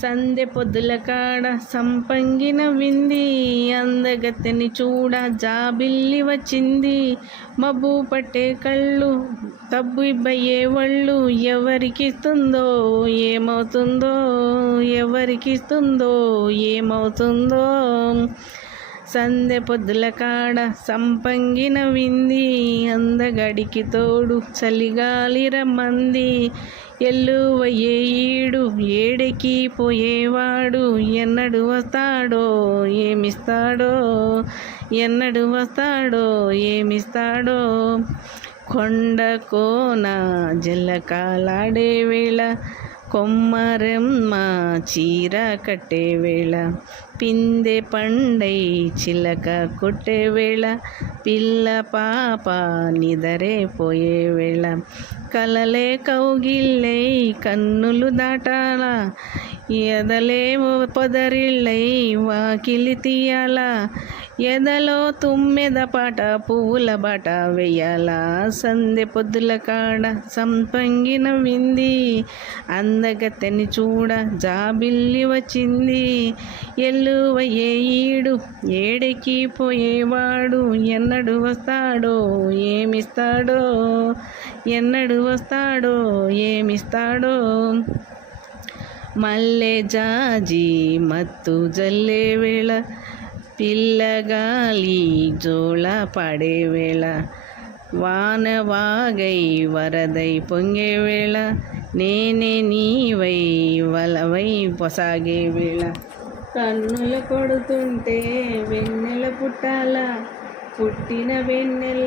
సందె పొద్దుల కాడ సంపంగిన వింది, అందగత్తెని చూడ జాబిల్లి వచ్చింది. మబ్బు పట్టే కళ్ళు తబ్బు ఇబ్బయ్యే వళ్ళు, ఎవరికిస్తుందో ఏమవుతుందో, ఎవరికిస్తుందో ఏమవుతుందో. సందె పొద్దుల కాడ సంపంగిన వింది, అందగడికి తోడు చలిగాలి రమ్మంది. ఎల్లువయ్యే ఈడు ఏడెకి పోయేవాడు, ఎన్నడు వస్తాడో ఏమిస్తాడో, ఎన్నడు వస్తాడో ఏమిస్తాడో. కొండ కోన జల్లకాలాడే వేళ, కొమ్మరమ్మ చీర కట్టే వేళ, పిందె పండై చిలక కొట్టే వేళ, పిల్ల పాప నిదరే పోయే వేళ, కలలే కౌగిల్లై కన్నులు దాటాల, ఎదలే పొదరిళ్ళై వాకిలి తీయాల, ఎదలో తుమ్మెద పాట పువ్వుల బాట వెయ్యాల. సందె పొద్దుల కాడ సంపంగిన వింది, అందగత్తెని చూడ జాబిల్లి వచ్చింది. ఎల్లువయ్యే ఈడు ఏడెకి పోయేవాడు, ఎన్నడు వస్తాడో ఏమిస్తాడో, ఎన్నడు వస్తాడో ఏమిస్తాడో. మల్లె జాజి మత్తు జల్లే వేళ, పిల్లగాలి జోల పాడే వేళ, వాన వాగై వరదై పొంగే వేళ, నేనే నీవై వలవై పొసాగే వేళ, కన్నులు కొడుతుంటే వెన్నెల పుట్టాల, పుట్టిన వెన్నెల